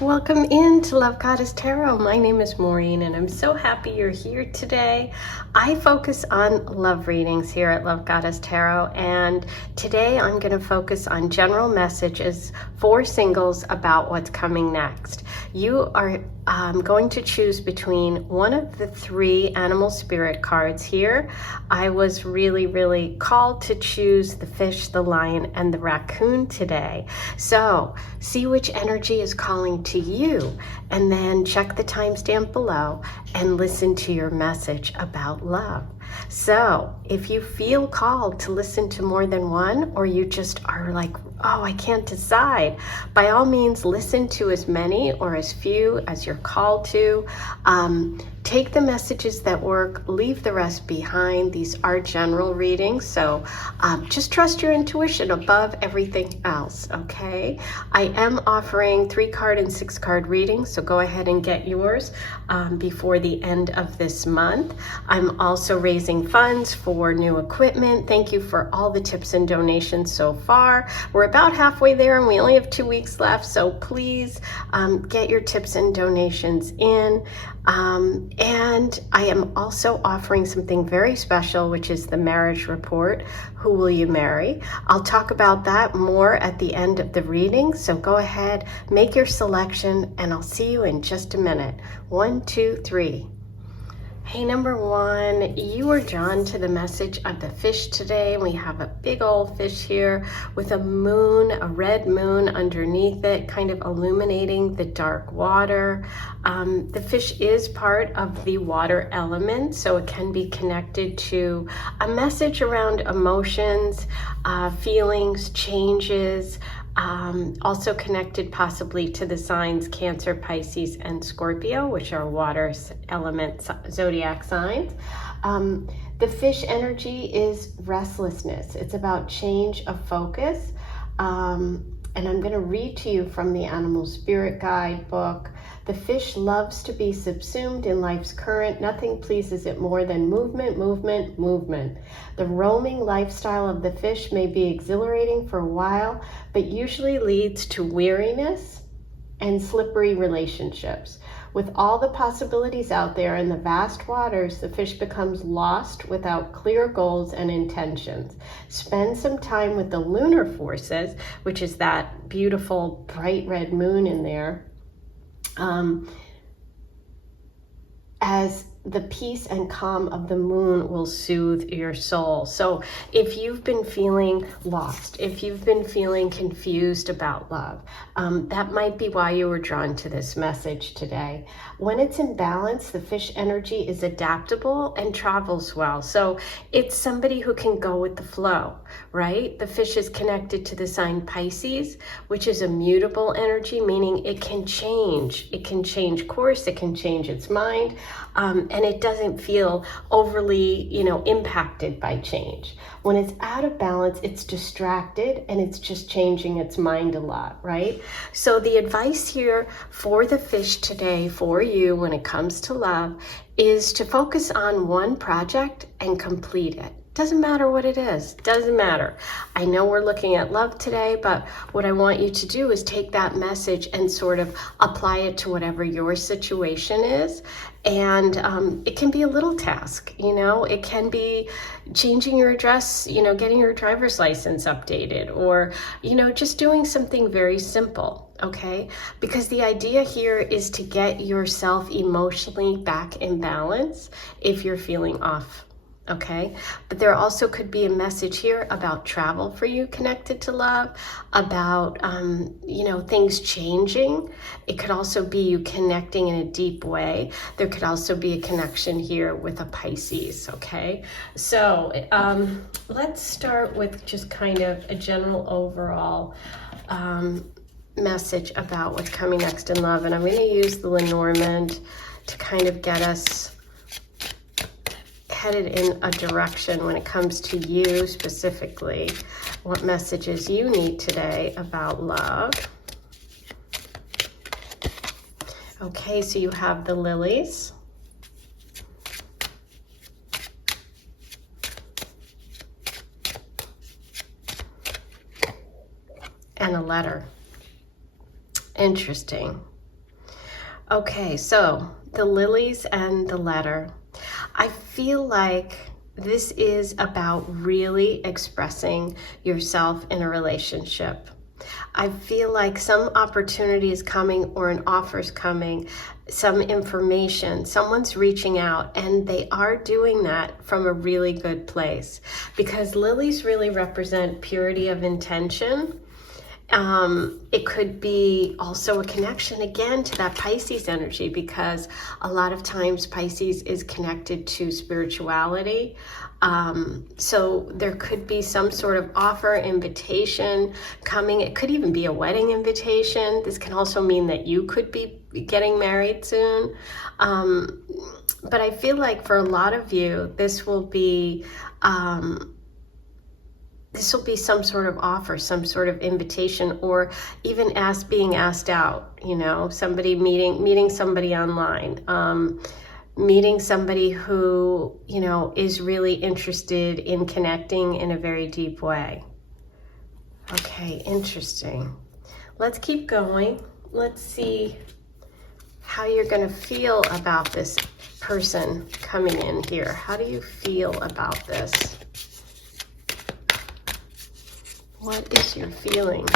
Welcome into Love Goddess Tarot. My name is Maureen and I'm so happy you're here today. I focus on love readings here at Love Goddess Tarot, and today I'm going to focus on general messages for singles about what's coming next. You are going to choose between one of the three animal spirit cards here. I was really called to choose the fish, the lion, and the raccoon today. So see which energy is calling to you, and then check the timestamp below and listen to your message about love. So if you feel called to listen to more than one, or you just are like, oh, I can't decide, by all means listen to as many or as few as you're called to. Take the messages that work, leave the rest behind. These are general readings, so just trust your intuition above everything else, okay? I am offering 3-card and 6-card readings, so go ahead and get yours before the end of this month. I'm also raising funds for new equipment. Thank you for all the tips and donations so far. We're about halfway there and we only have 2 weeks left, so please get your tips and donations in. And I am also offering something very special, which is the marriage report. Who will you marry? I'll talk about that more at the end of the reading, so go ahead, make your selection, and I'll see you in just a minute. 1, 2, 3. Hey, number one, you are drawn to the message of the fish today. We have a big old fish here with a moon, a red moon underneath it, kind of illuminating the dark water. The fish is part of the water element, so it can be connected to a message around emotions, feelings, changes, also connected possibly to the signs Cancer, Pisces, and Scorpio, which are water element zodiac signs. The fish energy is restlessness. It's about change of focus. And I'm going to read to you from the Animal Spirit Guide book. The fish loves to be subsumed in life's current. Nothing pleases it more than movement, movement, movement. The roaming lifestyle of the fish may be exhilarating for a while, but usually leads to weariness and slippery relationships. With all the possibilities out there in the vast waters, the fish becomes lost without clear goals and intentions. Spend some time with the lunar forces, which is that beautiful bright red moon in there, as the peace and calm of the moon will soothe your soul. So if you've been feeling lost, if you've been feeling confused about love, that might be why you were drawn to this message today. When it's in balance, the fish energy is adaptable and travels well. So it's somebody who can go with the flow, right? The fish is connected to the sign Pisces, which is a mutable energy, meaning it can change. It can change course, it can change its mind, and it doesn't feel overly, impacted by change. When it's out of balance, it's distracted and it's just changing its mind a lot, right? So the advice here for the fish today, for you when it comes to love, is to focus on one project and complete it. Doesn't matter what it is, doesn't matter. I know we're looking at love today, but what I want you to do is take that message and sort of apply it to whatever your situation is. And it can be a little task, it can be changing your address, getting your driver's license updated, or, just doing something very simple, okay? Because the idea here is to get yourself emotionally back in balance if you're feeling off. Okay, but there also could be a message here about travel for you connected to love, about, things changing. It could also be you connecting in a deep way. There could also be a connection here with a Pisces, okay? So let's start with just kind of a general overall message about what's coming next in love. And I'm going to use the Lenormand to kind of get us headed in a direction when it comes to you specifically, what messages you need today about love. Okay, so you have the lilies, and a letter. Interesting. Okay, so the lilies and the letter. I feel like this is about really expressing yourself in a relationship. I feel like some opportunity is coming or an offer is coming, some information, someone's reaching out, and they are doing that from a really good place, because lilies really represent purity of intention. It could be also a connection again to that Pisces energy, because a lot of times Pisces is connected to spirituality. So there could be some sort of offer, invitation coming. It could even be a wedding invitation. This can also mean that you could be getting married soon. But I feel like for a lot of you, this will be some sort of offer, some sort of invitation, or even being asked out, somebody meeting somebody online, meeting somebody who, is really interested in connecting in a very deep way. Okay, interesting. Let's keep going. Let's see how you're going to feel about this person coming in here. How do you feel about this? What is your feeling?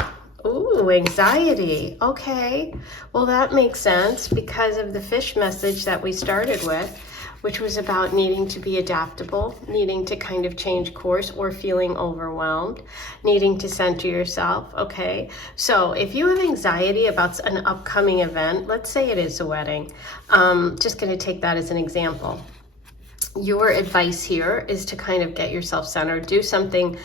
Ooh, anxiety. Okay. Well, that makes sense because of the fish message that we started with, which was about needing to be adaptable, needing to kind of change course, or feeling overwhelmed, needing to center yourself. Okay. So if you have anxiety about an upcoming event, let's say it is a wedding, just going to take that as an example. Your advice here is to kind of get yourself centered, do something,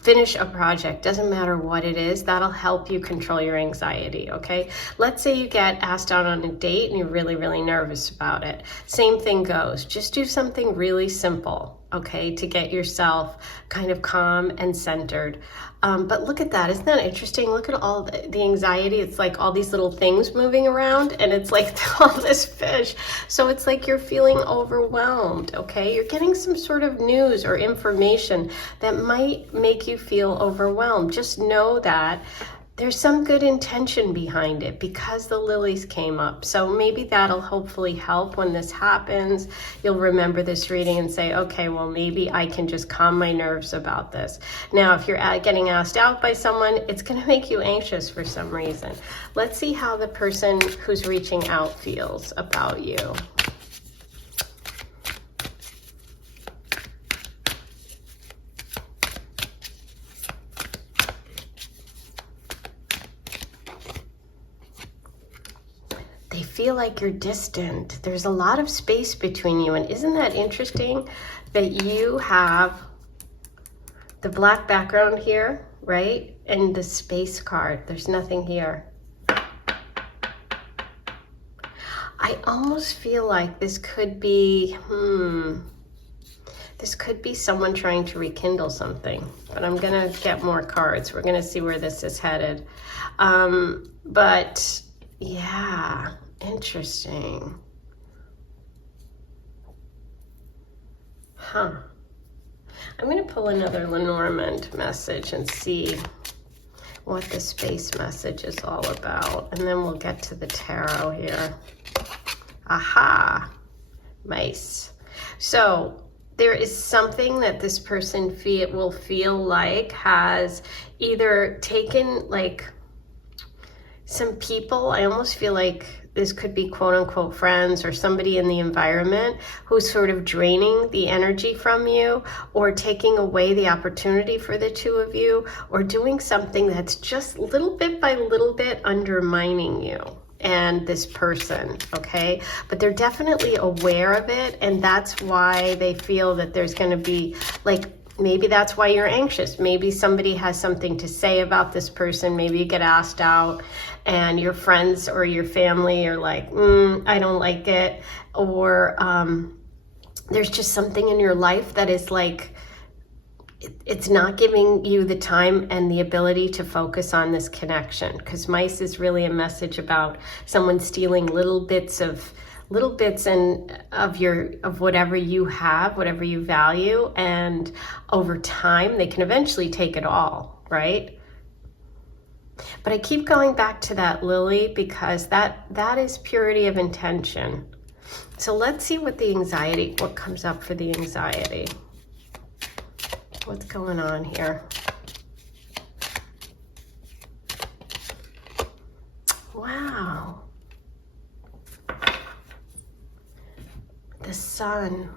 finish a project, doesn't matter what it is, that'll help you control your anxiety, okay? Let's say you get asked out on a date and you're really, really nervous about it. Same thing goes, just do something really simple, okay, to get yourself kind of calm and centered. But look at that, isn't that interesting? Look at all the anxiety. It's like all these little things moving around, and it's like all this fish. So it's like you're feeling overwhelmed, okay? You're getting some sort of news or information that might make you feel overwhelmed. Just know that there's some good intention behind it because the lilies came up. So maybe that'll hopefully help when this happens. You'll remember this reading and say, okay, well, maybe I can just calm my nerves about this. Now, if you're getting asked out by someone, it's going to make you anxious for some reason. Let's see how the person who's reaching out feels about you. They feel like you're distant. There's a lot of space between you. And isn't that interesting that you have the black background here, right? And the space card. There's nothing here. I almost feel like this could be, this could be someone trying to rekindle something. But I'm going to get more cards. We're going to see where this is headed. But yeah, interesting. Huh. I'm going to pull another Lenormand message and see what the space message is all about. And then we'll get to the tarot here. Aha. Nice. So there is something that this person will feel like has either taken like some people. I almost feel like this could be quote unquote friends or somebody in the environment who's sort of draining the energy from you, or taking away the opportunity for the two of you, or doing something that's just little bit by little bit undermining you and this person, okay? But they're definitely aware of it, and that's why they feel that there's going to be like, maybe that's why you're anxious. Maybe somebody has something to say about this person. Maybe you get asked out and your friends or your family are like, I don't like it. Or there's just something in your life that is like, it's not giving you the time and the ability to focus on this connection. Because mice is really a message about someone stealing little bits of whatever you have, whatever you value, and over time they can eventually take it all, right? But I keep going back to that lily because that is purity of intention. So let's see what what comes up for the anxiety. What's going on here? Wow. The sun.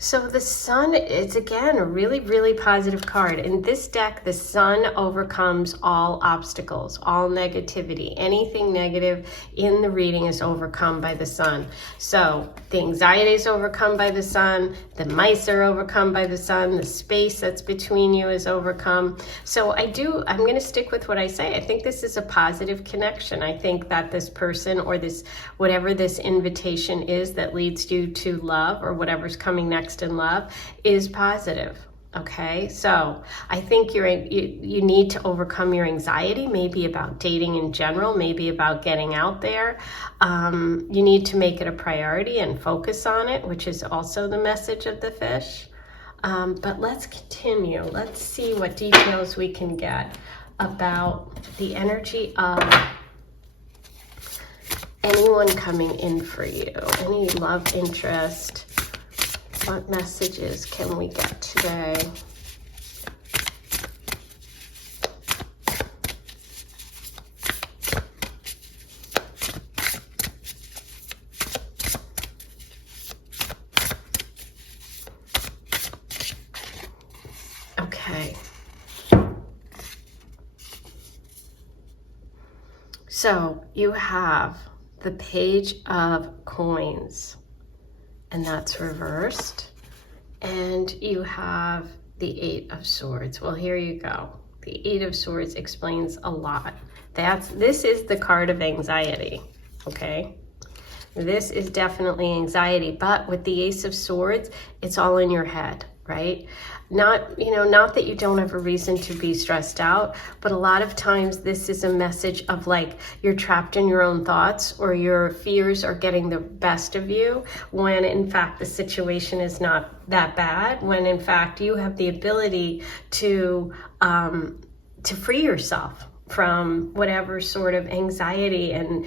So the sun is, again, a really, really positive card. In this deck, the sun overcomes all obstacles, all negativity. Anything negative in the reading is overcome by the sun. So the anxiety is overcome by the sun. The mice are overcome by the sun. The space that's between you is overcome. So I'm going to stick with what I say. I think this is a positive connection. I think that this person or this, whatever this invitation is that leads you to love or whatever's coming next in love is positive. Okay, so I think you need to overcome your anxiety, maybe about dating in general, maybe about getting out there. You need to make it a priority and focus on it, which is also the message of the fish. But let's continue. Let's see what details we can get about the energy of anyone coming in for you, any love interest. What messages can we get today? Okay. So you have the Page of Coins, and that's reversed. And you have the Eight of Swords. Well, here you go. The Eight of Swords explains a lot. This is the card of anxiety, okay? This is definitely anxiety, but with the Ace of Swords, it's all in your head, right? Not that you don't have a reason to be stressed out, but a lot of times this is a message of like you're trapped in your own thoughts or your fears are getting the best of you when in fact the situation is not that bad, when in fact you have the ability to free yourself from whatever sort of anxiety and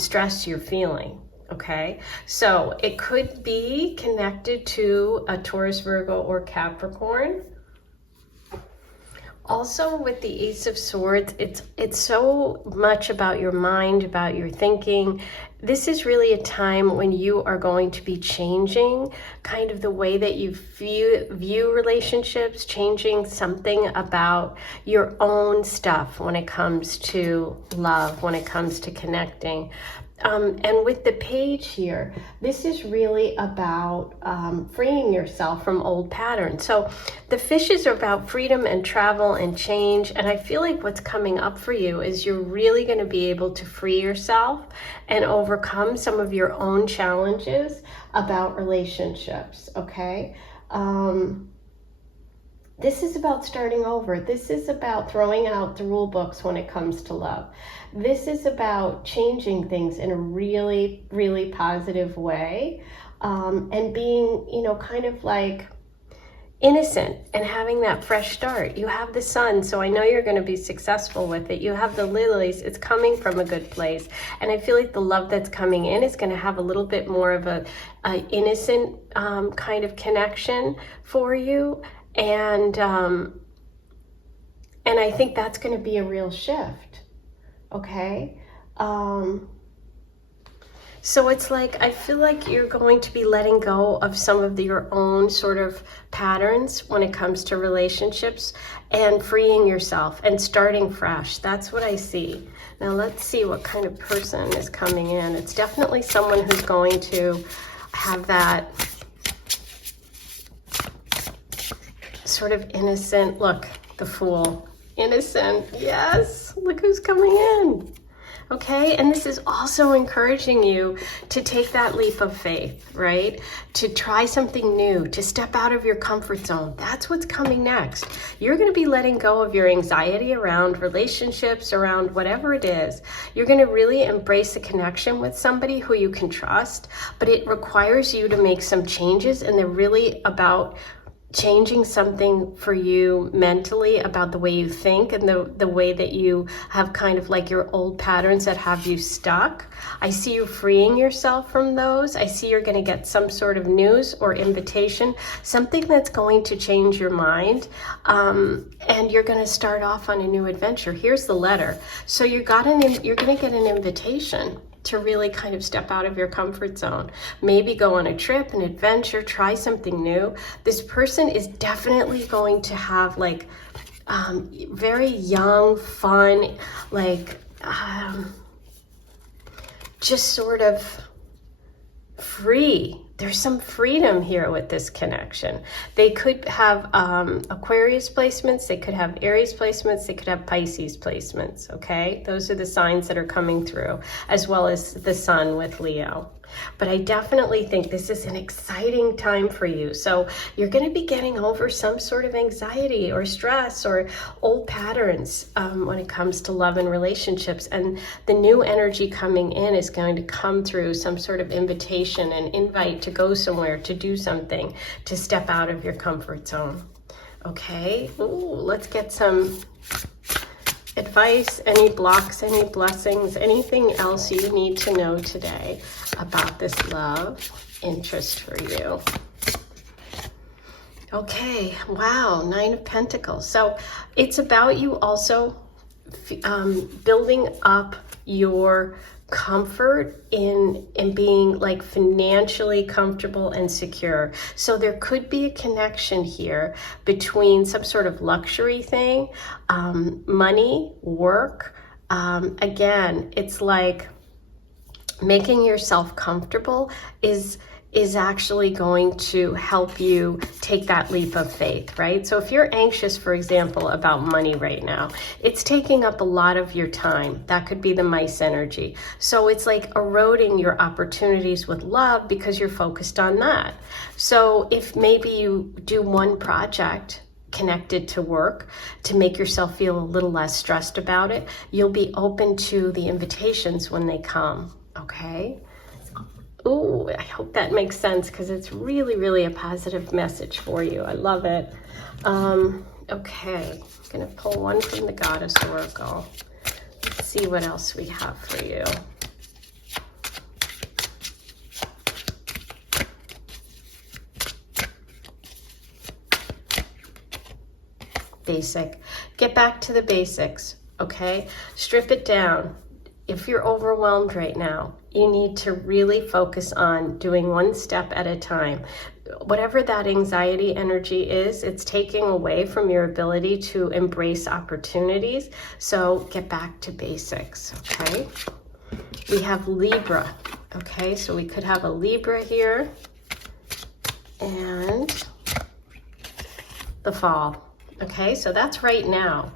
stress you're feeling. Okay, so it could be connected to a Taurus, Virgo, or Capricorn. Also with the Ace of Swords, it's so much about your mind, about your thinking. This is really a time when you are going to be changing kind of the way that you view relationships, changing something about your own stuff when it comes to love, when it comes to connecting. And with the page here, this is really about freeing yourself from old patterns. So the fishes are about freedom and travel and change. And I feel like what's coming up for you is you're really going to be able to free yourself and overcome some of your own challenges about relationships, okay? This is about starting over. This is about throwing out the rule books when it comes to love. This is about changing things in a really, really positive way, and being, kind of like innocent and having that fresh start. You have the sun, so I know you're going to be successful with it. You have the lilies. It's coming from a good place. And I feel like the love that's coming in is going to have a little bit more of a innocent kind of connection for you. And I think that's going to be a real shift, okay? So it's like, I feel like you're going to be letting go of some of your own sort of patterns when it comes to relationships and freeing yourself and starting fresh. That's what I see. Now let's see what kind of person is coming in. It's definitely someone who's going to have that sort of innocent, look, the Fool, innocent, yes, look who's coming in, okay? And this is also encouraging you to take that leap of faith, right? To try something new, to step out of your comfort zone. That's what's coming next. You're going to be letting go of your anxiety around relationships, around whatever it is. You're going to really embrace a connection with somebody who you can trust, but it requires you to make some changes, and they're really about changing something for you mentally about the way you think and the way that you have kind of like your old patterns that have you stuck. I see you freeing yourself from those. I see you're going to get some sort of news or invitation, something that's going to change your mind, and you're going to start off on a new adventure. Here's the letter. So you're going to get an invitation to really kind of step out of your comfort zone. Maybe go on a trip, an adventure, try something new. This person is definitely going to have like very young, fun, like just sort of free. There's some freedom here with this connection. They could have Aquarius placements, they could have Aries placements, they could have Pisces placements, okay? Those are the signs that are coming through, as well as the sun with Leo. But I definitely think this is an exciting time for you. So you're going to be getting over some sort of anxiety or stress or old patterns when it comes to love and relationships. And the new energy coming in is going to come through some sort of invitation and invite to go somewhere, to do something, to step out of your comfort zone. Okay, ooh, let's get some advice, any blocks, any blessings, anything else you need to know today about this love interest for you. Okay, wow, 9 of Pentacles. So it's about you also building up your comfort in being like financially comfortable and secure. So there could be a connection here between some sort of luxury thing, money, work. Again, it's like making yourself comfortable is actually going to help you take that leap of faith, right? So if you're anxious, for example, about money right now, it's taking up a lot of your time. That could be the mice energy. So it's like eroding your opportunities with love because you're focused on that. So if maybe you do one project connected to work to make yourself feel a little less stressed about it, you'll be open to the invitations when they come, okay? Ooh, I hope that makes sense because it's really, really a positive message for you. I love it. Okay, I'm going to pull one from the Goddess Oracle. Let's see what else we have for you. Basic. Get back to the basics, okay? Strip it down. If you're overwhelmed right now, you need to really focus on doing one step at a time. Whatever that anxiety energy is, it's taking away from your ability to embrace opportunities. So get back to basics, okay? We have Libra, okay? So we could have a Libra here and the fall, okay? So that's right now.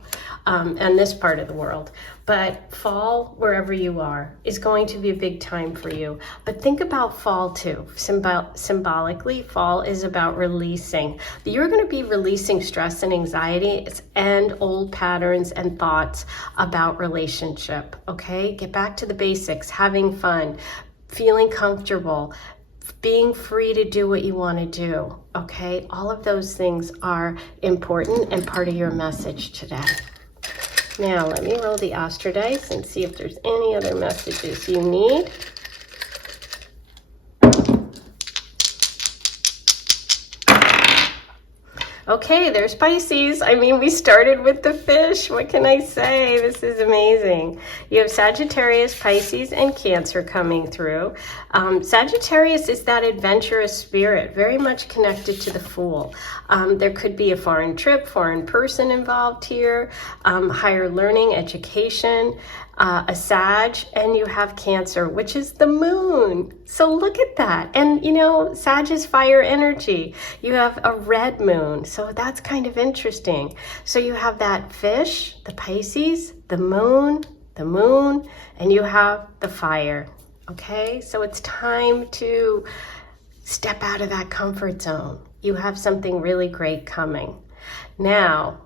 And this part of the world. But fall, wherever you are, is going to be a big time for you. But think about fall too. Symbolically, fall is about releasing. You're going to be releasing stress and anxiety and old patterns and thoughts about relationship, okay? Get back to the basics, having fun, feeling comfortable, being free to do what you want to do, okay? All of those things are important and part of your message today. Now, let me roll the Astro dice and see if there's any other messages you need. Okay, there's Pisces. I mean, we started with the fish. What can I say? This is amazing. You have Sagittarius, Pisces, and Cancer coming through. Sagittarius is that adventurous spirit, very much connected to the Fool. There could be a foreign trip, foreign person involved here, higher learning, education, a Sag, and you have Cancer, which is the moon. So look at that. And you know, Sag is fire energy. You have a red moon. So that's kind of interesting. So you have that fish, the Pisces, the moon, and you have the fire. Okay, so it's time to step out of that comfort zone. You have something really great coming. Now,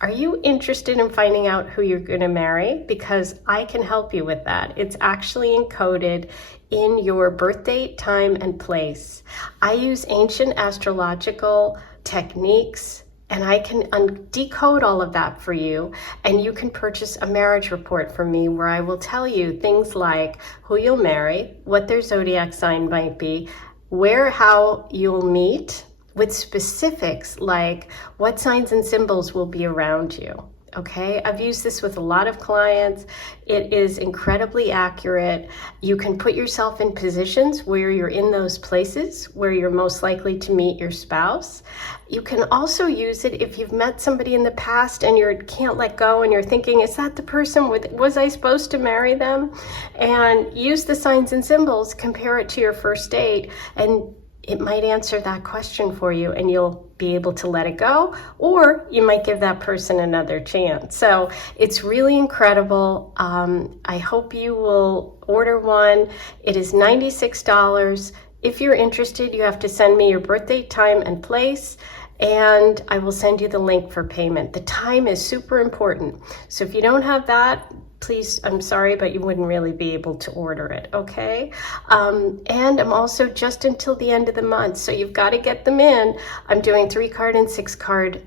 are you interested in finding out who you're going to marry? Because I can help you with that. It's actually encoded in your birth date, time, and place. I use ancient astrological techniques, and I can decode all of that for you, and you can purchase a marriage report from me where I will tell you things like who you'll marry, what their zodiac sign might be, how you'll meet, with specifics like what signs and symbols will be around you. Okay, I've used this with a lot of clients. It is incredibly accurate. You can put yourself in positions where you're in those places where you're most likely to meet your spouse. You can also use it if you've met somebody in the past and you can't let go and you're thinking, is that the person, was I supposed to marry them? And use the signs and symbols, compare it to your first date, and it might answer that question for you, and you'll be able to let it go, or you might give that person another chance. So it's really incredible. I hope you will order one. It is $96. If you're interested, you have to send me your birthday, time, and place, and I will send you the link for payment. The time is super important. So if you don't have that, please, I'm sorry, but you wouldn't really be able to order it, okay? And I'm also just until the end of the month, so you've got to get them in. I'm doing 3-card and 6-card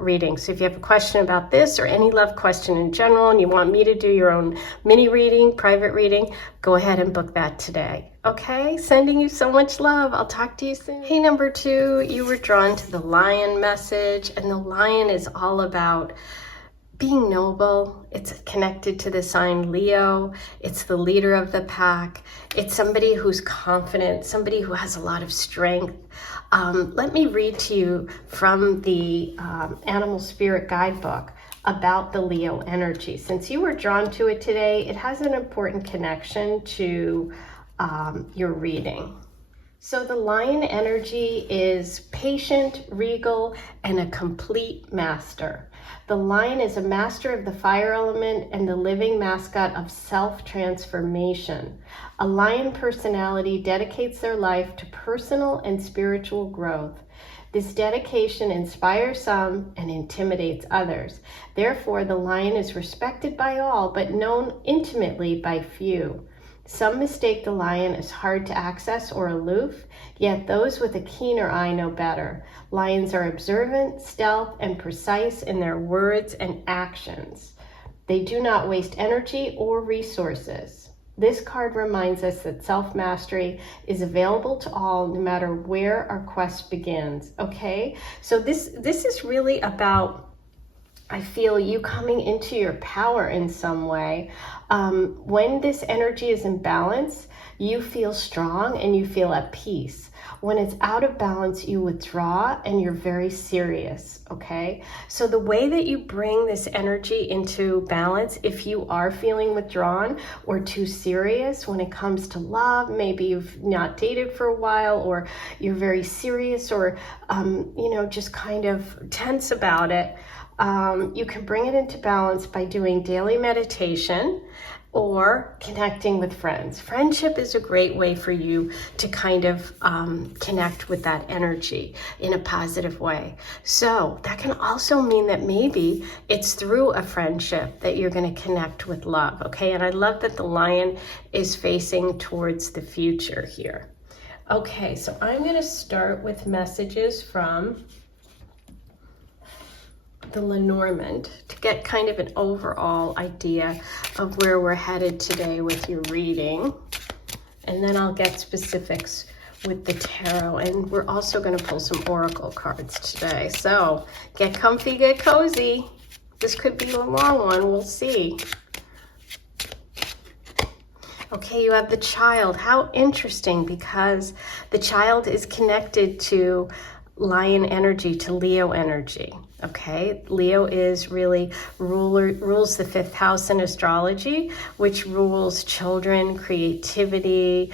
readings. So if you have a question about this or any love question in general and you want me to do your own mini reading, private reading, go ahead and book that today. Okay, sending you so much love. I'll talk to you soon. Hey, number 2, you were drawn to the lion message, and the lion is all about being noble. It's connected to the sign Leo. It's the leader of the pack. It's somebody who's confident, somebody who has a lot of strength. Let me read to you from the Animal Spirit Guidebook about the Leo energy. Since you were drawn to it today, it has an important connection to your reading. So the lion energy is patient, regal, and a complete master. The lion is a master of the fire element and the living mascot of self-transformation. A lion personality dedicates their life to personal and spiritual growth. This dedication inspires some and intimidates others. Therefore, the lion is respected by all, but known intimately by few. Some mistake the lion as hard to access or aloof, yet those with a keener eye know better. Lions are observant, stealth, and precise in their words and actions. They do not waste energy or resources. This card reminds us that self-mastery is available to all, no matter where our quest begins. Okay, so this is really about, I feel, you coming into your power in some way. When this energy is in balance, you feel strong and you feel at peace. When it's out of balance, you withdraw and you're very serious, okay? So the way that you bring this energy into balance, if you are feeling withdrawn or too serious when it comes to love, maybe you've not dated for a while, or you're very serious, or, just kind of tense about it, you can bring it into balance by doing daily meditation or connecting with friends. Friendship is a great way for you to kind of connect with that energy in a positive way. So that can also mean that maybe it's through a friendship that you're going to connect with love, okay? And I love that the lion is facing towards the future here. Okay, so I'm going to start with messages from the Lenormand to get kind of an overall idea of where we're headed today with your reading, and then I'll get specifics with the tarot, and we're also going to pull some oracle cards today. So get comfy, get cozy. This could be a long one, we'll see. Okay, you have the child. How interesting, because the child is connected to lion energy, to Leo energy. Okay, Leo is really rules the 5th house in astrology, which rules children, creativity,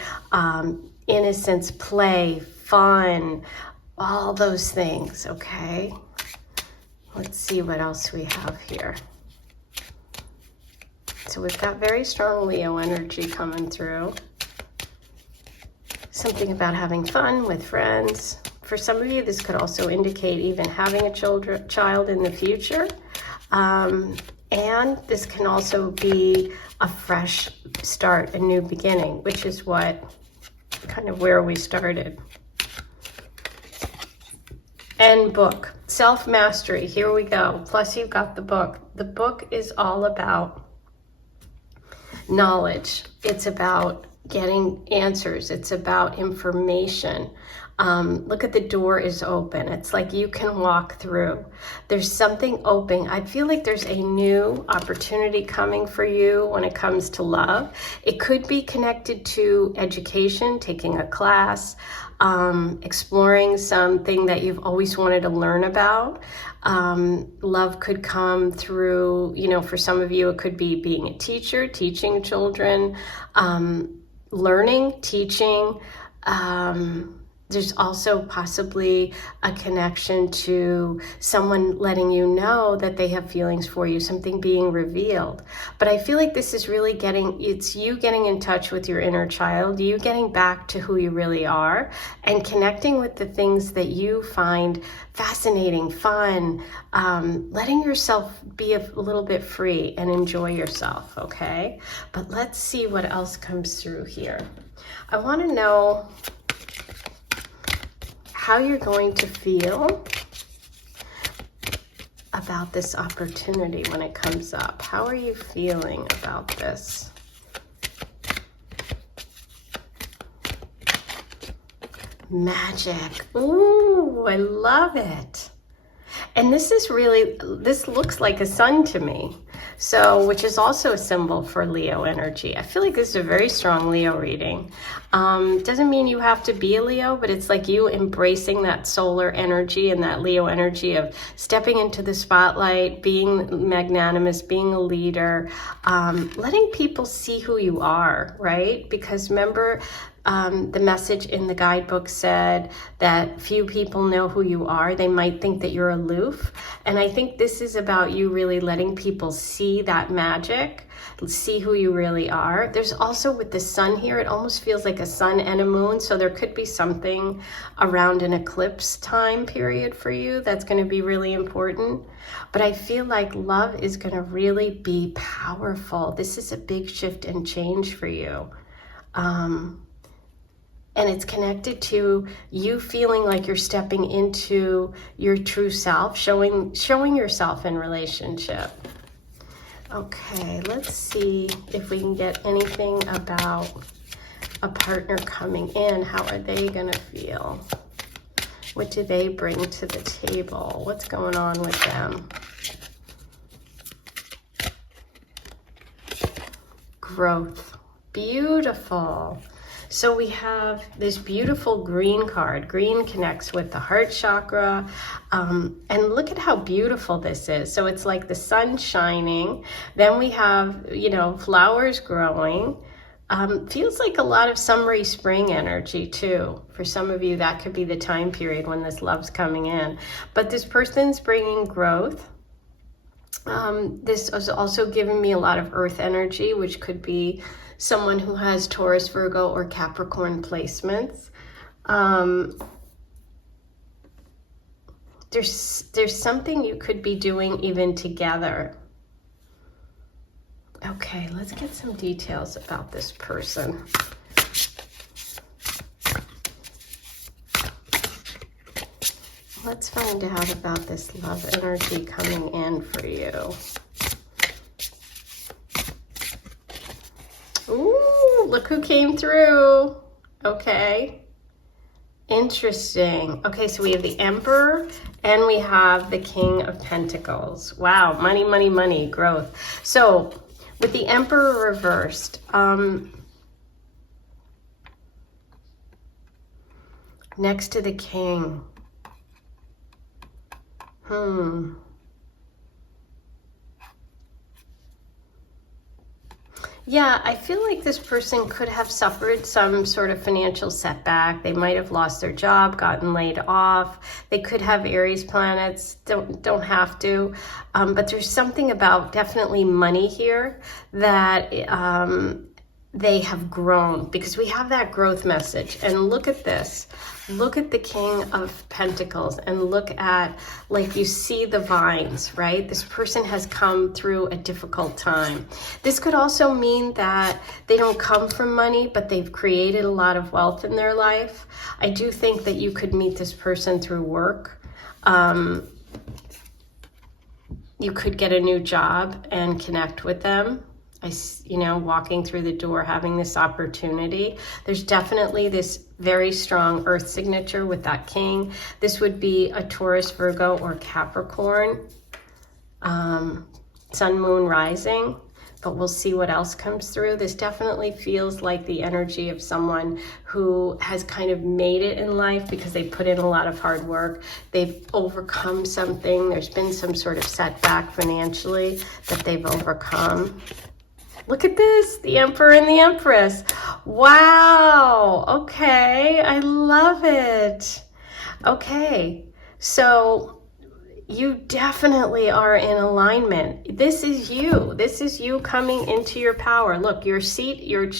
innocence, play, fun, all those things. Okay, let's see what else we have here. So we've got very strong Leo energy coming through. Something about having fun with friends. For some of you, this could also indicate even having a child in the future. And this can also be a fresh start, a new beginning, which is what kind of where we started. And book. Self-mastery. Here we go. Plus you've got the book. The book is all about knowledge. It's about getting answers. It's about information. Look at the door is open. It's like you can walk through. There's something open. I feel like there's a new opportunity coming for you when it comes to love. It could be connected to education, taking a class, exploring something that you've always wanted to learn about. Love could come through, you know, for some of you, it could be being a teacher, teaching children, learning, teaching. There's also possibly a connection to someone letting you know that they have feelings for you, something being revealed. But I feel like this is really it's you getting in touch with your inner child, you getting back to who you really are, and connecting with the things that you find fascinating, fun, letting yourself be a little bit free and enjoy yourself, okay? But let's see what else comes through here. I want to know how you're going to feel about this opportunity when it comes up. How are you feeling about this? Magic. Ooh, I love it. And this looks like a sun to me. So, which is also a symbol for Leo energy. I feel like this is a very strong Leo reading. Doesn't mean you have to be a Leo, but it's like you embracing that solar energy and that Leo energy of stepping into the spotlight, being magnanimous, being a leader, letting people see who you are, right? Because remember, the message in the guidebook said that few people know who you are. They might think that you're aloof. And I think this is about you really letting people see that magic, see who you really are. There's also with the sun here, it almost feels like a sun and a moon. So there could be something around an eclipse time period for you that's going to be really important. But I feel like love is going to really be powerful. This is a big shift and change for you. And it's connected to you feeling like you're stepping into your true self, showing yourself in relationship. Okay, let's see if we can get anything about a partner coming in. How are they gonna feel? What do they bring to the table? What's going on with them? Growth. Beautiful. So we have this beautiful green card. Green connects with the heart chakra. And look at how beautiful this is. So it's like the sun shining. Then we have, you know, flowers growing. Feels like a lot of summery spring energy too. For some of you, that could be the time period when this love's coming in. But this person's bringing growth. This is also giving me a lot of earth energy, which could be someone who has Taurus, Virgo, or Capricorn placements. There's something you could be doing even together. Okay, let's get some details about this person. Let's find out about this love energy coming in for you. Ooh, look who came through. Okay. Interesting. Okay, so we have the Emperor and we have the King of Pentacles. Wow, money, money, money, growth. So with the Emperor reversed, next to the King. Yeah, I feel like this person could have suffered some sort of financial setback. They might have lost their job, gotten laid off. They could have Aries planets, don't have to. But there's something about definitely money here that they have grown, because we have that growth message. And look at this. Look at the King of Pentacles and look at, like, you see the vines, right? This person has come through a difficult time. This could also mean that they don't come from money, but they've created a lot of wealth in their life. I do think that you could meet this person through work. You could get a new job and connect with them. Walking through the door, having this opportunity. There's definitely this very strong earth signature with that king. This would be a Taurus, Virgo, or Capricorn, sun, moon, rising. But we'll see what else comes through. This definitely feels like the energy of someone who has kind of made it in life because they put in a lot of hard work. They've overcome something. There's been some sort of setback financially that they've overcome. Look at this, the Emperor and the Empress. Wow, okay, I love it. Okay, so you definitely are in alignment. This is you. This is you coming into your power. Look, your seat, your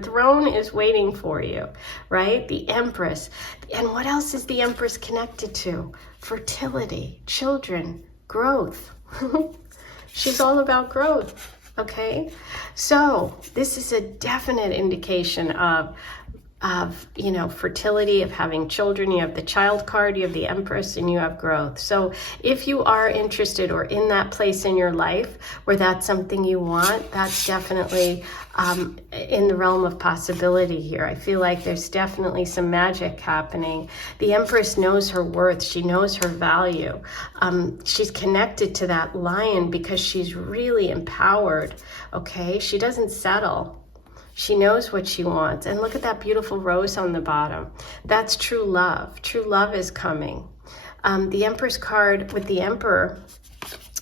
throne is waiting for you, right? The Empress. And what else is the Empress connected to? Fertility, children, growth. She's all about growth, okay? So this is a definite indication of fertility, of having children. You have the Child card, you have the Empress, and you have growth. So if you are interested or in that place in your life where that's something you want, that's definitely in the realm of possibility here. I feel like there's definitely some magic happening. The Empress knows her worth. She knows her value. She's connected to that lion because she's really empowered, okay? She doesn't settle. She knows what she wants. And look at that beautiful rose on the bottom. That's true love. True love is coming. The Empress card with the Emperor.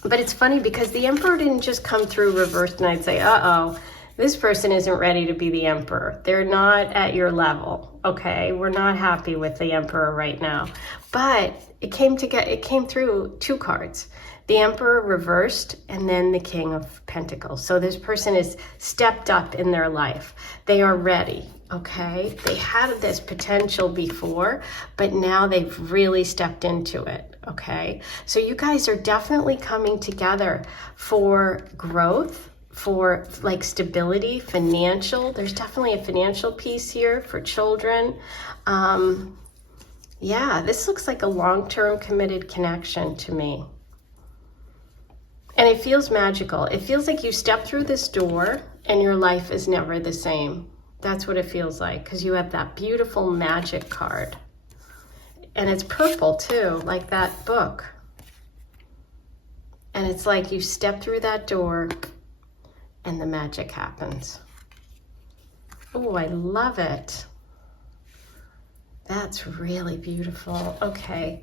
But it's funny because the Emperor didn't just come through reversed and I'd say, uh-oh, this person isn't ready to be the Emperor. They're not at your level, okay? We're not happy with the Emperor right now. But it came through two cards. The Emperor reversed, and then the King of Pentacles. So this person is stepped up in their life. They are ready, okay? They had this potential before, but now they've really stepped into it, okay? So you guys are definitely coming together for growth, for like stability, financial. There's definitely a financial piece here for children. Yeah, this looks like a long-term committed connection to me. And it feels magical. It feels like you step through this door and your life is never the same. That's what it feels like because you have that beautiful magic card. And it's purple too, like that book. And it's like you step through that door and the magic happens. Oh, I love it. That's really beautiful. Okay,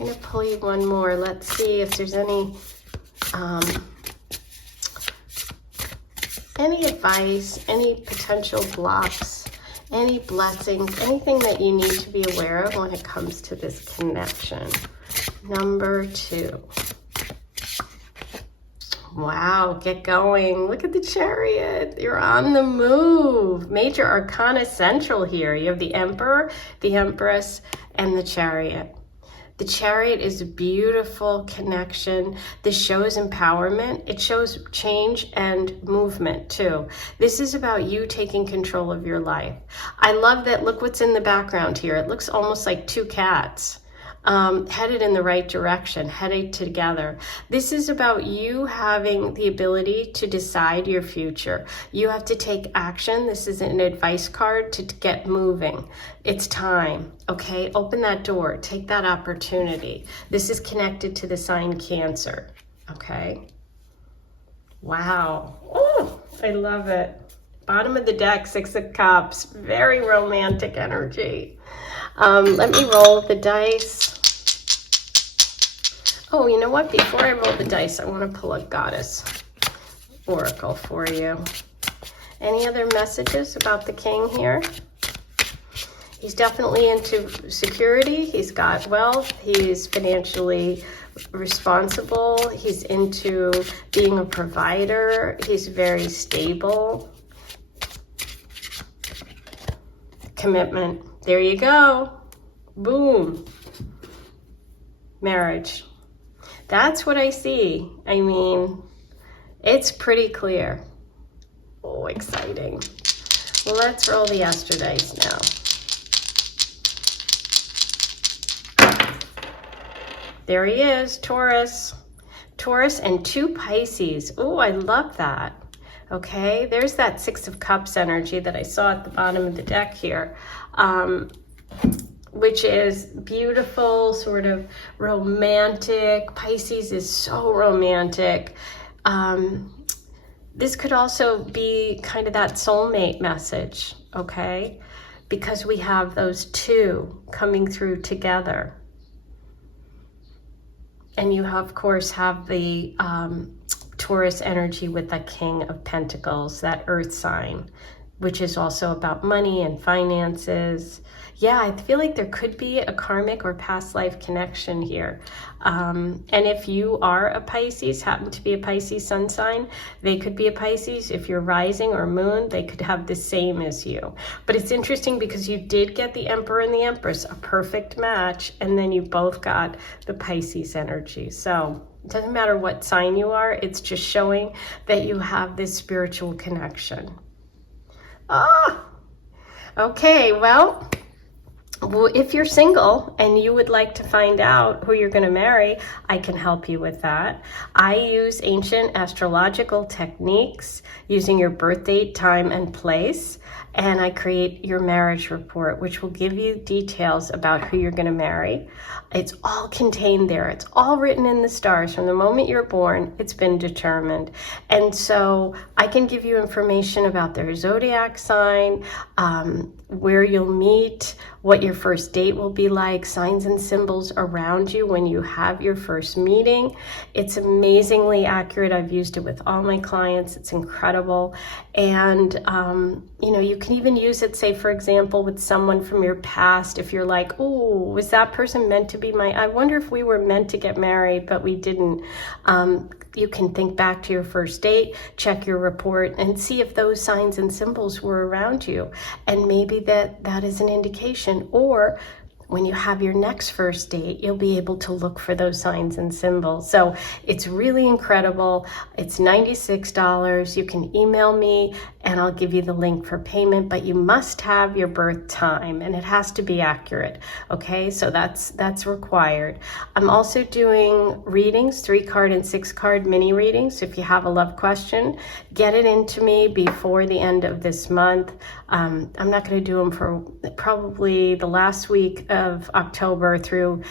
I'm gonna pull you one more. Let's see if there's any advice, any potential blocks, any blessings, anything that you need to be aware of when it comes to this connection. Number 2. Wow, get going. Look at the Chariot. You're on the move. Major Arcana Central here. You have the Emperor, the Empress, and the Chariot. The Chariot is a beautiful connection. This shows empowerment. It shows change and movement too. This is about you taking control of your life. I love that. Look what's in the background here. It looks almost like 2 cats. Headed in the right direction, headed together. This is about you having the ability to decide your future. You have to take action. This is an advice card to get moving. It's time, okay? Open that door, take that opportunity. This is connected to the sign Cancer, okay? Wow, oh, I love it. Bottom of the deck, 6 of Cups, very romantic energy. Let me roll the dice. Oh, you know what? Before I roll the dice, I want to pull a goddess oracle for you. Any other messages about the king here? He's definitely into security. He's got wealth. He's financially responsible. He's into being a provider. He's very stable. Commitment. There you go. Boom. Marriage. That's what I see. I mean, it's pretty clear. Oh, exciting. Well, let's roll the Astro dice now. There he is, Taurus. Taurus and 2 Pisces. Oh, I love that. Okay, there's that 6 of Cups energy that I saw at the bottom of the deck here, which is beautiful, sort of romantic. Pisces is so romantic. This could also be kind of that soulmate message, okay? Because we have those 2 coming through together. And you, of course, have the Taurus energy with the King of Pentacles, that earth sign, which is also about money and finances. Yeah, I feel like there could be a karmic or past life connection here. And if you are a Pisces, happen to be a Pisces sun sign, they could be a Pisces. If you're rising or moon, they could have the same as you. But it's interesting because you did get the Emperor and the Empress, a perfect match, and then you both got the Pisces energy. So it doesn't matter what sign you are, it's just showing that you have this spiritual connection. Okay, well, if you're single and you would like to find out who you're going to marry, I can help you with that. I use ancient astrological techniques using your birth date, time, and place, and I create your marriage report, which will give you details about who you're going to marry. It's all contained there. It's all written in the stars. From the moment you're born, it's been determined. And so I can give you information about their zodiac sign, where you'll meet, what your first date will be like, signs and symbols around you when you have your first meeting. It's amazingly accurate. I've used it with all my clients. It's incredible. And, you can even use it, say, for example, with someone from your past. If you're like, oh, was that person meant to be I wonder if we were meant to get married, but we didn't. You can think back to your first date, check your report, and see if those signs and symbols were around you. And maybe that is an indication. Or when you have your next first date, you'll be able to look for those signs and symbols. So it's really incredible. It's $96. You can email me and I'll give you the link for payment, but you must have your birth time and it has to be accurate. Okay, so that's required. I'm also doing readings, 3-card and 6-card mini readings. So if you have a love question, get it into me before the end of this month. I'm not going to do them for probably the last week of October through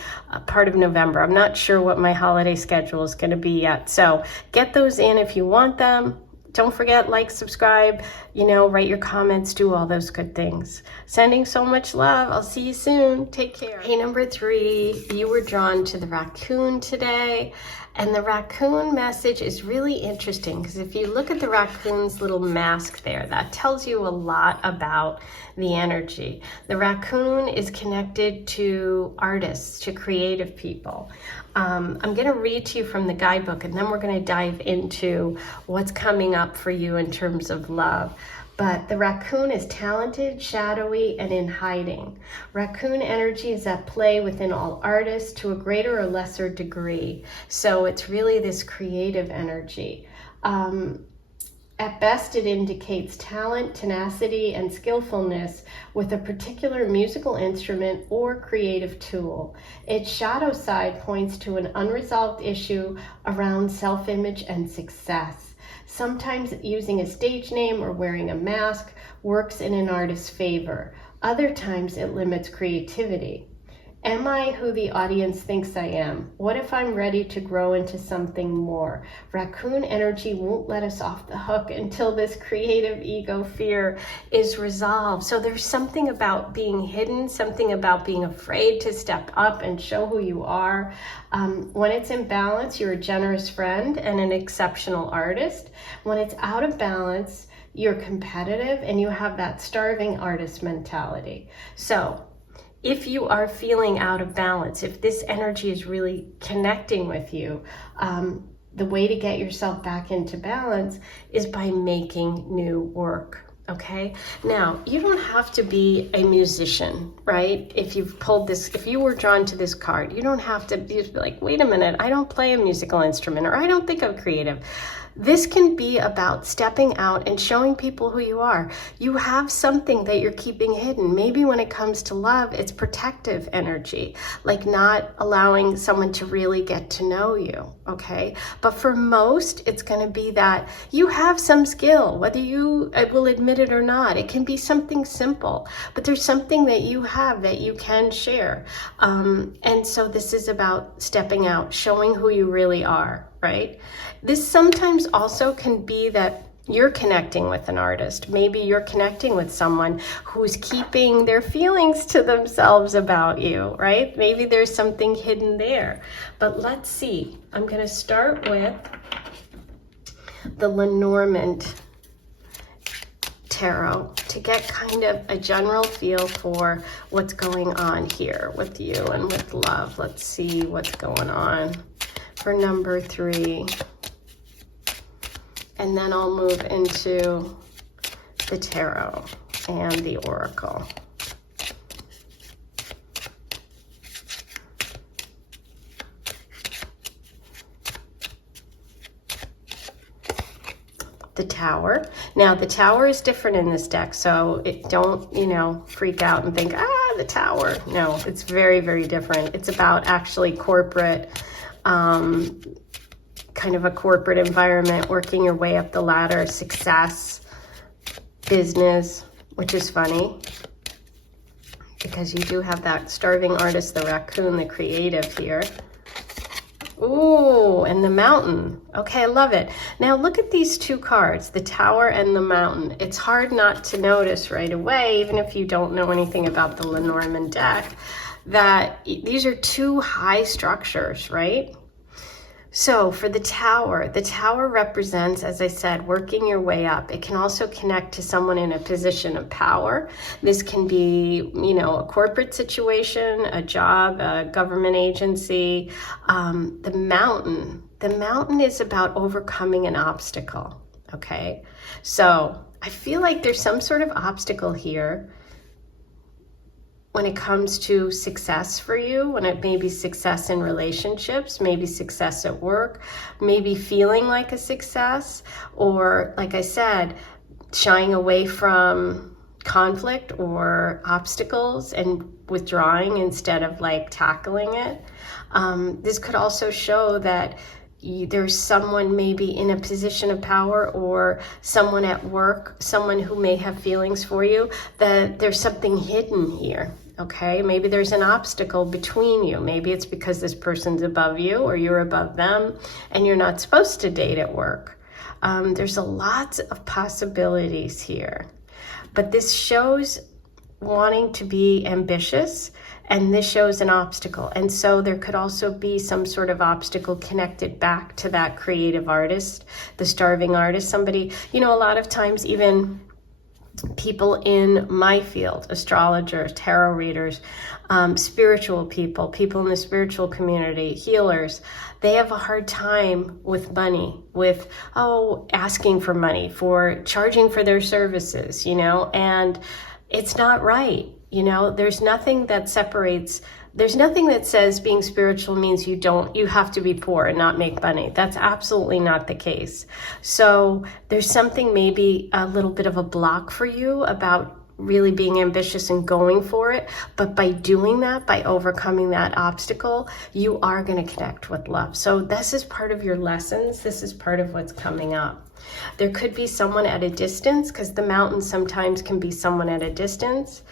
part of November. I'm not sure what my holiday schedule is going to be yet. So get those in if you want them. Don't forget, like, subscribe, write your comments, do all those good things. Sending so much love. I'll see you soon. Take care. Hey, number 3, you were drawn to the raccoon today. And the raccoon message is really interesting because if you look at the raccoon's little mask there, that tells you a lot about the energy. The raccoon is connected to artists, to creative people. I'm going to read to you from the guidebook, and then we're going to dive into what's coming up for you in terms of love. But the raccoon is talented, shadowy, and in hiding. Raccoon energy is at play within all artists to a greater or lesser degree. So it's really this creative energy. At best, it indicates talent, tenacity, and skillfulness with a particular musical instrument or creative tool. Its shadow side points to an unresolved issue around self-image and success. Sometimes using a stage name or wearing a mask works in an artist's favor. Other times it limits creativity. Am I who the audience thinks I am? What if I'm ready to grow into something more? Raccoon energy won't let us off the hook until this creative ego fear is resolved. So there's something about being hidden, something about being afraid to step up and show who you are. When it's in balance, you're a generous friend and an exceptional artist. When it's out of balance, you're competitive and you have that starving artist mentality. So if you are feeling out of balance, if this energy is really connecting with you, the way to get yourself back into balance is by making new work. Okay. Now, you don't have to be a musician, right? If you've pulled this, if you were drawn to this card, you don't have to be like, wait a minute, I don't play a musical instrument, or I don't think I'm creative. this can be about stepping out and showing people who you are. You have something that you're keeping hidden. Maybe when it comes to love, it's protective energy, like not allowing someone to really get to know you, okay? But for most, it's going to be that you have some skill, whether you will admit it or not. It can be something simple, but there's something that you have that you can share. And so this is about stepping out, showing who you really are, right? This sometimes also can be that you're connecting with an artist. Maybe you're connecting with someone who's keeping their feelings to themselves about you, right? Maybe there's something hidden there. But let's see. I'm going to start with the Lenormand Tarot to get kind of a general feel for what's going on here with you and with love. Let's see what's going on for number 3. And then I'll move into the tarot and the oracle. The Tower. Now, the Tower is different in this deck, so don't, freak out and think, the Tower. No, it's very, very different. It's about actually corporate, kind of a corporate environment, working your way up the ladder, success, business, which is funny because you do have that starving artist, the raccoon, the creative here. Ooh, and the Mountain. Okay, I love it. Now look at these 2 cards, the Tower and the Mountain. It's hard not to notice right away, even if you don't know anything about the Lenormand deck, that these are 2 high structures, right? So for the Tower represents, as I said, working your way up. It can also connect to someone in a position of power. This can be, a corporate situation, a job, a government agency. The Mountain is about overcoming an obstacle, okay? So I feel like there's some sort of obstacle here when it comes to success for you, when it may be success in relationships, maybe success at work, maybe feeling like a success, or like I said, shying away from conflict or obstacles and withdrawing instead of like tackling it. This could also show that there's someone maybe in a position of power or someone at work, someone who may have feelings for you, that there's something hidden here, okay? Maybe there's an obstacle between you. Maybe it's because this person's above you or you're above them and you're not supposed to date at work. There's a lot of possibilities here, but this shows wanting to be ambitious, and this shows an obstacle. And so there could also be some sort of obstacle connected back to that creative artist, the starving artist, somebody, a lot of times even people in my field, astrologers, tarot readers, spiritual people in the spiritual community, healers, they have a hard time with money, with, asking for money, for charging for their services, and it's not right. There's nothing that separates, there's nothing that says being spiritual means you have to be poor and not make money. That's absolutely not the case. So there's something, maybe a little bit of a block for you about really being ambitious and going for it. But by doing that, by overcoming that obstacle, you are going to connect with love. So this is part of your lessons. This is part of what's coming up. There could be someone at a distance, because the Mountain sometimes can be someone at a distance.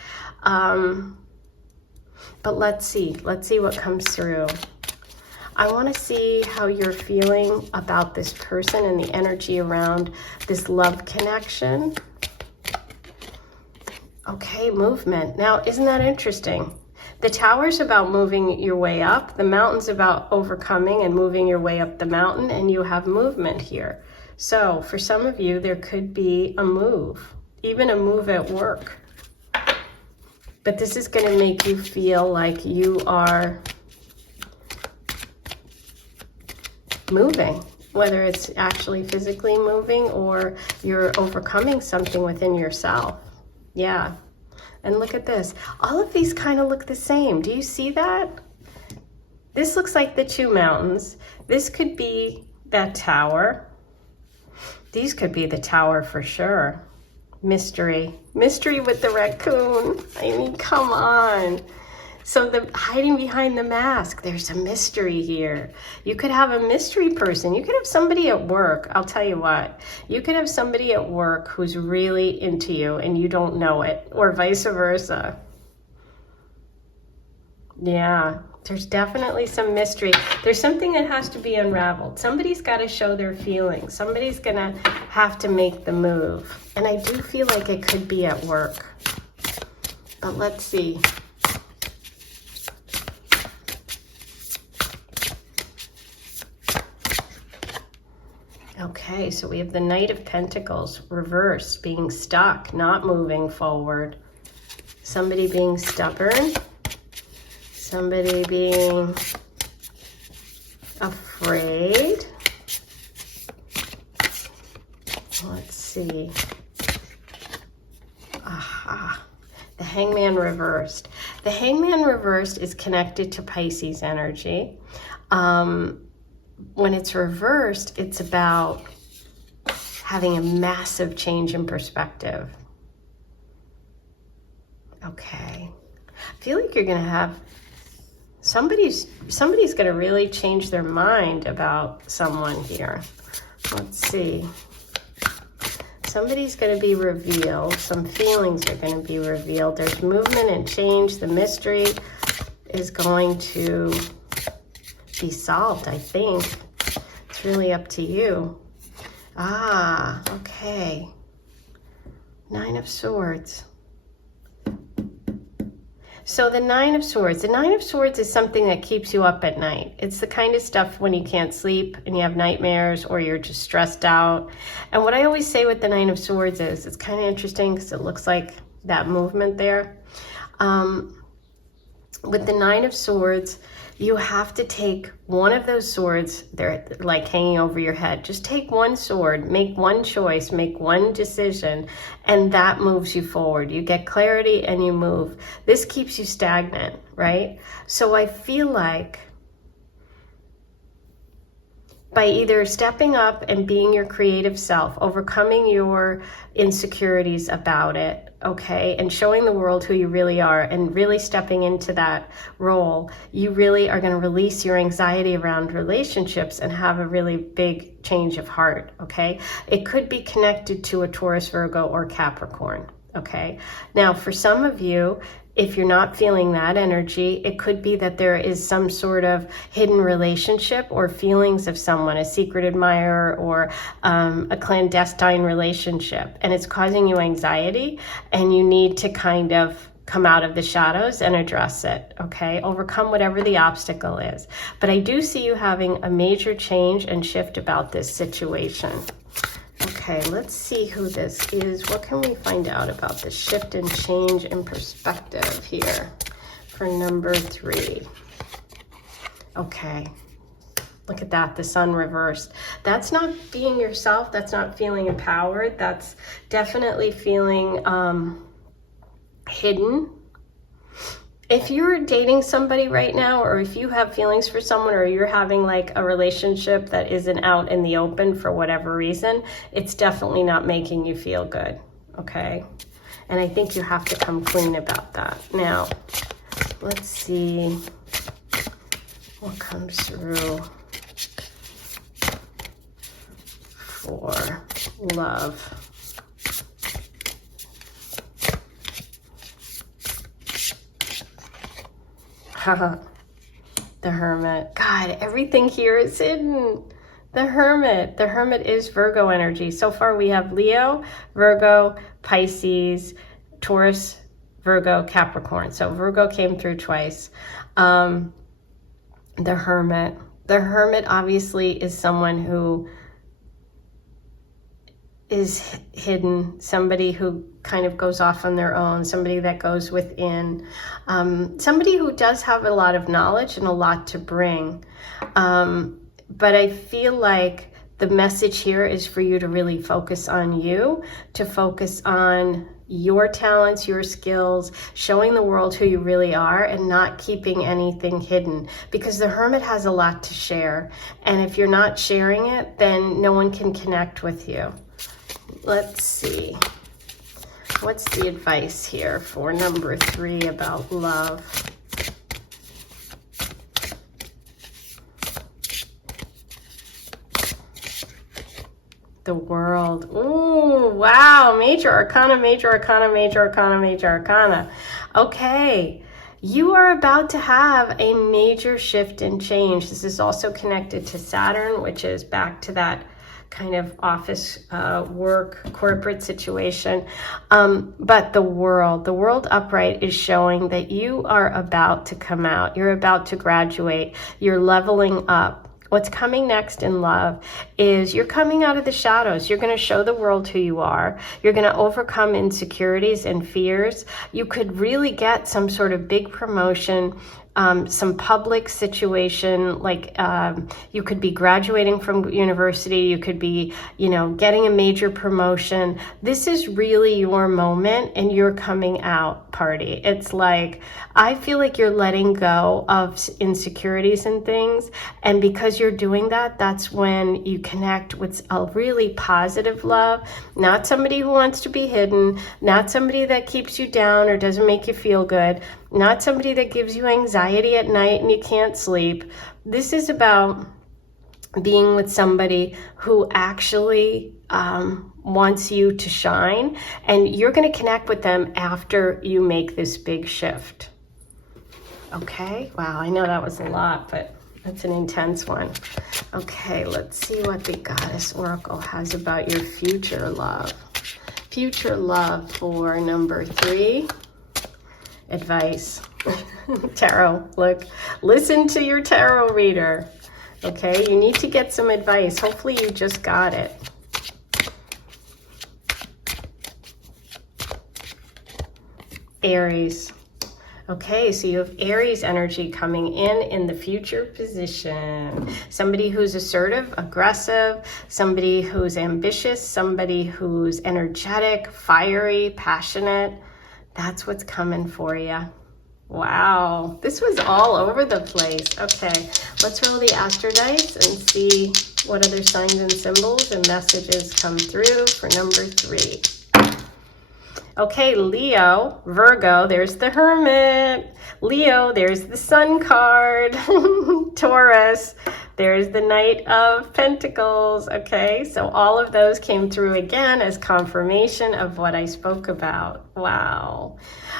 But let's see what comes through. I want to see how you're feeling about this person and the energy around this love connection. Okay, movement. Now, isn't that interesting? The Tower's about moving your way up. The Mountain's about overcoming and moving your way up the mountain, and you have movement here. So for some of you, there could be a move, even a move at work. But this is going to make you feel like you are moving, whether it's actually physically moving or you're overcoming something within yourself. Yeah. And look at this. All of these kind of look the same. Do you see that? This looks like the 2 mountains. This could be that Tower. These could be the Tower for sure. Mystery. Mystery with the raccoon. I mean, come on. So the hiding behind the mask, there's a mystery here. You could have a mystery person. You could have somebody at work. I'll tell you what. You could have somebody at work who's really into you and you don't know it, or vice versa. Yeah, there's definitely some mystery. There's something that has to be unraveled. Somebody's got to show their feelings. Somebody's going to have to make the move. And I do feel like it could be at work. But let's see. Okay, so we have the Knight of Pentacles reversed, being stuck, not moving forward. Somebody being stubborn. Somebody being afraid. Let's see. Aha. The Hangman reversed. The Hangman reversed is connected to Pisces energy. When it's reversed, it's about having a massive change in perspective. Okay. I feel like you're going to have somebody's going to really change their mind about someone here. Let's see. Somebody's going to be revealed. Some feelings are going to be revealed. There's movement and change. The mystery is going to be solved, I think. It's really up to you. Ah, okay. Nine of Swords. So the Nine of Swords. The Nine of Swords is something that keeps you up at night. It's the kind of stuff when you can't sleep and you have nightmares or you're just stressed out. And what I always say with the Nine of Swords is, it's kind of interesting because it looks like that movement there. With the Nine of Swords, you have to take one of those swords, they're like hanging over your head. Just take one sword, make one choice, make one decision, and that moves you forward. You get clarity and you move. This keeps you stagnant, right? So I feel like by either stepping up and being your creative self, overcoming your insecurities about it, okay, and showing the world who you really are and really stepping into that role, you really are going to release your anxiety around relationships and have a really big change of heart, okay? It could be connected to a Taurus, Virgo, or Capricorn, okay? Now, for some of you, if you're not feeling that energy, it could be that there is some sort of hidden relationship or feelings of someone, a secret admirer or a clandestine relationship, and it's causing you anxiety and you need to kind of come out of the shadows and address it, okay? Overcome whatever the obstacle is. But I do see you having a major change and shift about this situation. Okay, let's see who this is. What can we find out about the shift and change in perspective here for number 3? Okay, look at that, the Sun reversed. That's not being yourself. That's not feeling empowered. That's definitely feeling hidden. If you're dating somebody right now, or if you have feelings for someone, or you're having like a relationship that isn't out in the open for whatever reason, it's definitely not making you feel good, okay? And I think you have to come clean about that. Now, let's see what comes through for love. The Hermit. God, everything here is hidden. The Hermit. The Hermit is Virgo energy. So far we have Leo, Virgo, Pisces, Taurus, Virgo, Capricorn. So Virgo came through twice. The Hermit. The Hermit obviously is someone who is hidden, somebody who kind of goes off on their own, somebody that goes within, somebody who does have a lot of knowledge and a lot to bring. But I feel like the message here is for you to really focus on you, to focus on your talents, your skills, showing the world who you really are and not keeping anything hidden, because the Hermit has a lot to share. And if you're not sharing it, then no one can connect with you. Let's see. What's the advice here for number 3 about love? The World. Ooh, wow. Major Arcana, Major Arcana, Major Arcana, Major Arcana. Okay. You are about to have a major shift and change. This is also connected to Saturn, which is back to that kind of office work, corporate situation. But the world upright is showing that you are about to come out. You're about to graduate. You're leveling up. What's coming next in love is you're coming out of the shadows. You're going to show the world who you are. You're going to overcome insecurities and fears. You could really get some sort of big promotion, some public situation, like you could be graduating from university, you could be, getting a major promotion. This is really your moment and your coming out party. It's like, I feel like you're letting go of insecurities and things. And because you're doing that, that's when you connect with a really positive love, not somebody who wants to be hidden, not somebody that keeps you down or doesn't make you feel good, not somebody that gives you anxiety at night and you can't sleep. This is about being with somebody who actually wants you to shine, and you're going to connect with them after you make this big shift. Okay, wow, I know that was a lot, but that's an intense one. Okay, let's see what the Goddess Oracle has about your future love. Future love for number 3. Advice. Tarot, look, listen to your tarot reader. Okay, you need to get some advice. Hopefully you just got it. Aries. Okay, so you have Aries energy coming in the future position. Somebody who's assertive, aggressive, somebody who's ambitious, somebody who's energetic, fiery, passionate. That's what's coming for you. Wow, this was all over the place. Okay, let's roll the Astro Dice and see what other signs and symbols and messages come through for number 3. Okay, Leo, Virgo, there's the Hermit. Leo, there's the Sun card. Taurus, there's the Knight of Pentacles. Okay, so all of those came through again as confirmation of what I spoke about. Wow.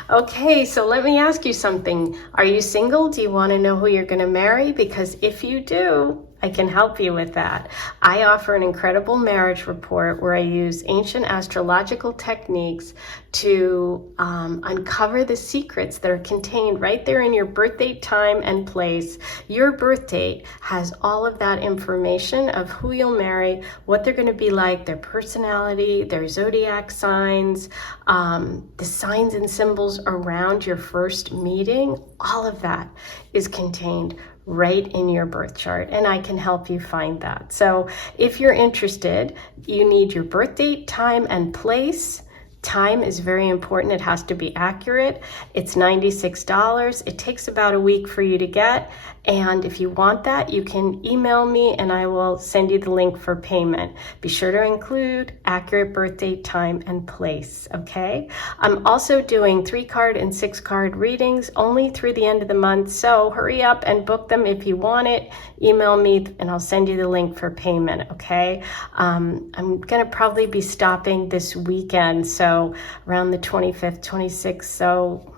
Okay, so let me ask you something. Are you single? Do you want to know who you're going to marry? Because if you do, I can help you with that. I offer an incredible marriage report where I use ancient astrological techniques to uncover the secrets that are contained right there in your birth date, time, and place. Your birth date has all of that information of who you'll marry, what they're going to be like, their personality, their zodiac signs, the signs and symbols around your first meeting. All of that is contained right in your birth chart, and I can help you find that. So if you're interested, you need your birth date, time, and place. Time is very important. It has to be accurate. It's $96. It takes about a week for you to get. And if you want that, you can email me and I will send you the link for payment. Be sure to include accurate birth date, time, and place, okay? I'm also doing 3-card and 6-card readings only through the end of the month, so hurry up and book them if you want it. Email me and I'll send you the link for payment, okay? I'm gonna probably be stopping this weekend, so around the 25th, 26th, so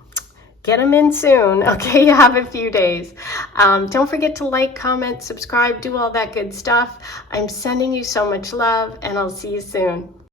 get them in soon, okay? You have a few days. Don't forget to like, comment, subscribe, do all that good stuff. I'm sending you so much love, and I'll see you soon.